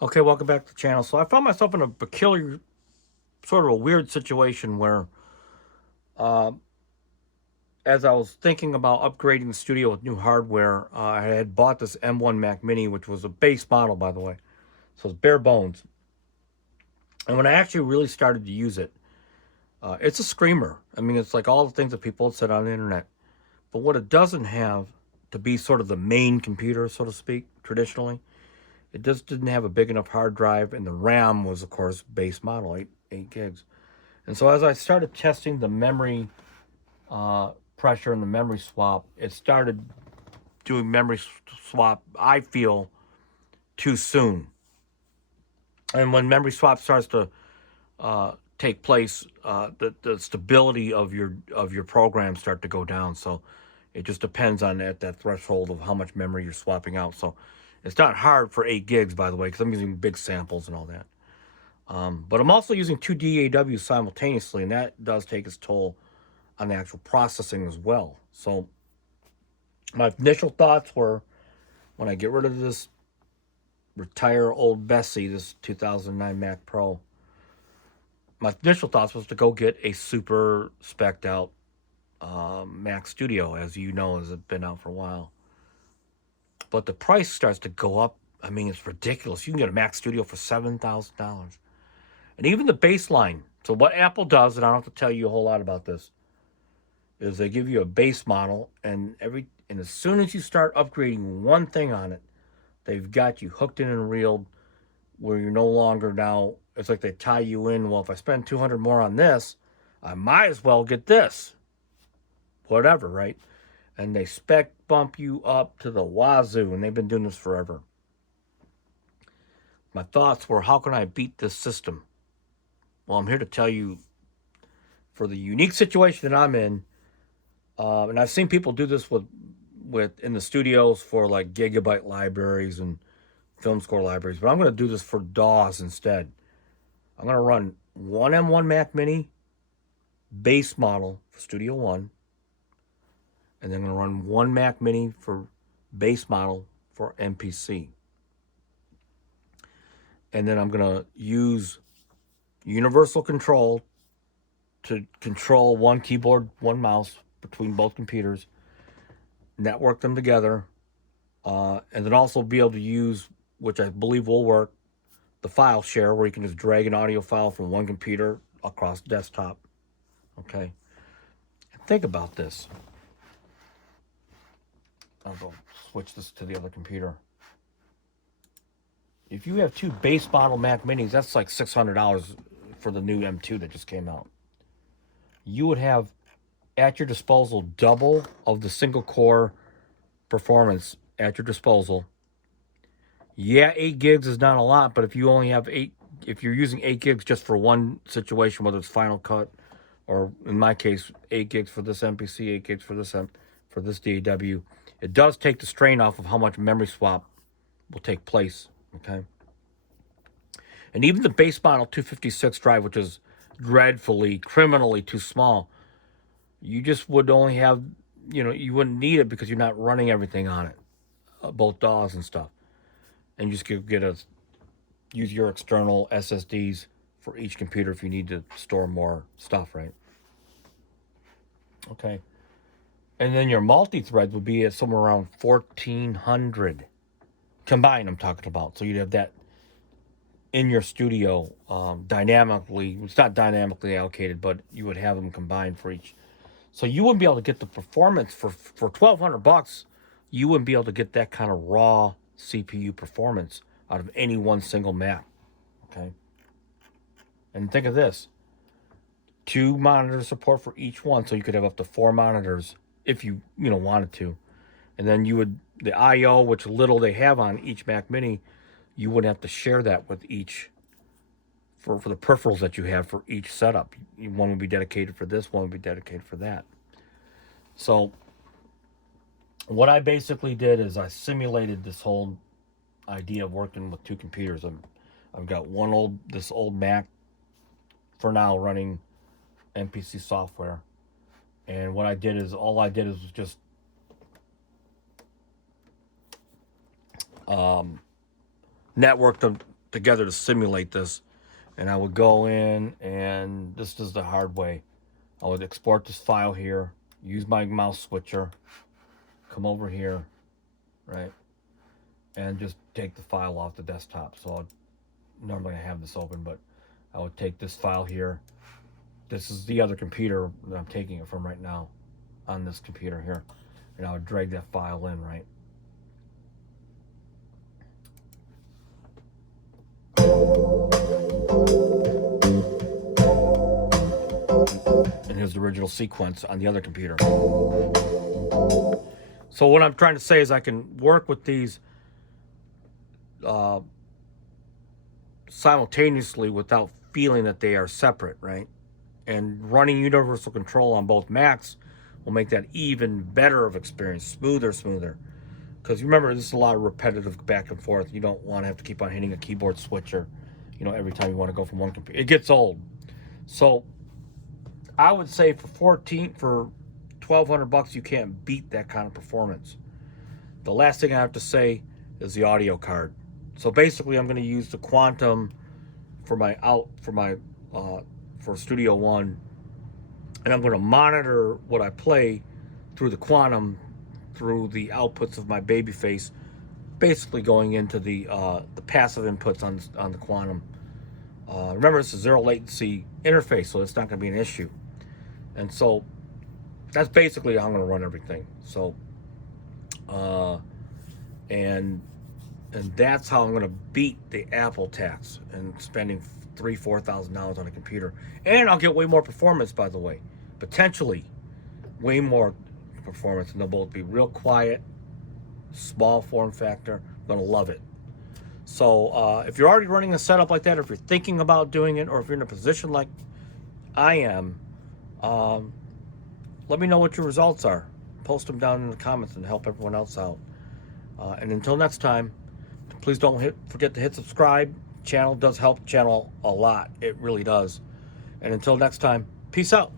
Okay, welcome back to the channel. So I found myself in a peculiar, sort of a weird situation where, as I was thinking about upgrading the studio with new hardware, I had bought this M1 Mac Mini, which was a base model, by the way. So it's bare bones. And when I actually really started to use it, it's a screamer. I mean, it's like all the things that people have said on the internet. But what it doesn't have to be sort of the main computer, so to speak, traditionally, it just didn't have a big enough hard drive, and the RAM was, of course, base model, 8 gigs. And so as I started testing the memory pressure and the memory swap, it started doing memory swap, I feel, too soon. And when memory swap starts to take place, the stability of your program start to go down. So it just depends on that threshold of how much memory you're swapping out. So it's not hard for 8 gigs, by the way, because I'm using big samples and all that. But I'm also using two DAWs simultaneously, and that does take its toll on the actual processing as well. So my initial thoughts were, when I get rid of this retire old Bessie, this 2009 Mac Pro, my initial thoughts was to go get a super specced out Mac Studio, as you know, has been out for a while. But the price starts to go up. I mean, it's ridiculous. You can get a Mac Studio for $7,000. And even the baseline. So what Apple does, and I don't have to tell you a whole lot about this, is they give you a base model, and as soon as you start upgrading one thing on it, they've got you hooked in and reeled, where you're no longer now. It's like they tie you in. Well, if I spend 200 more on this, I might as well get this, whatever, right? And they spec bump you up to the wazoo, and they've been doing this forever. My thoughts were, how can I beat this system? Well, I'm here to tell you, for the unique situation that I'm in, and I've seen people do this with in the studios for like gigabyte libraries and film score libraries, but I'm going to do this for DAWs instead. I'm going to run one M1 Mac Mini base model for Studio One, and then I'm going to run one Mac Mini for base model for MPC. And then I'm going to use universal control to control one keyboard, one mouse between both computers, network them together, and then also be able to use, which I believe will work, the file share, where you can just drag an audio file from one computer across desktop. Okay. And think about this. I'll go switch this to the other computer. If you have two base model Mac Minis, that's like $600 for the new M2 that just came out. You would have at your disposal double of the single core performance at your disposal. Yeah, 8 gigs is not a lot, but if you only have if you're using 8 gigs just for one situation, whether it's Final Cut, or in my case, 8 gigs for this MPC, 8 gigs for this DAW, it does take the strain off of how much memory swap will take place. Okay, and even the base model 256 drive, which is dreadfully, criminally too small, you just would only have, you wouldn't need it because you're not running everything on it, both DAWs and stuff, and you just use your external SSDs for each computer if you need to store more stuff, right? Okay. And then your multi-threads would be at somewhere around 1400 combined, I'm talking about. So you'd have that in your studio, dynamically. It's not dynamically allocated, but you would have them combined for each. So you wouldn't be able to get the performance for $1,200. You wouldn't be able to get that kind of raw CPU performance out of any one single Mac. Okay. And think of this: two monitor support for each one, so you could have up to four monitors if you wanted to. And then you would, the I/O, which little they have on each Mac Mini, you wouldn't have to share that with each, for the peripherals that you have for each setup. One would be dedicated for this, one would be dedicated for that. So what I basically did is I simulated this whole idea of working with two computers. I've got this old Mac for now running MPC software, and what I did is just network them together to simulate this. And I would go in, and this is the hard way. I would export this file here, use my mouse switcher, come over here, right, and just take the file off the desktop. So normally I have this open, but I would take this file here. This is the other computer that I'm taking it from right now, on this computer here, and I would drag that file in, right. And here's the original sequence on the other computer. So what I'm trying to say is I can work with these simultaneously without feeling that they are separate, right? And running Universal Control on both Macs will make that even better of experience, smoother. Because remember, this is a lot of repetitive back and forth. You don't want to have to keep on hitting a keyboard switcher, you know, every time you want to go from one computer. It gets old. So I would say for $1,200, you can't beat that kind of performance. The last thing I have to say is the audio card. So basically, I'm going to use the Quantum for Studio One, and I'm going to monitor what I play through the Quantum, through the outputs of my Babyface, basically going into the passive inputs on the Quantum. Remember, it's a zero latency interface, so it's not going to be an issue. And so that's basically how I'm going to run everything. So, and that's how I'm going to beat the Apple tax and spending $3,000-$4,000 on a computer. And I'll get way more performance, by the way. Potentially way more performance, and they'll both be real quiet, small form factor. I'm going to love it. So if you're already running a setup like that, or if you're thinking about doing it, or if you're in a position like I am, let me know what your results are. Post them down in the comments and help everyone else out. And until next time, please don't forget to hit subscribe. Channel does help the channel a lot. It really does. And until next time, peace out.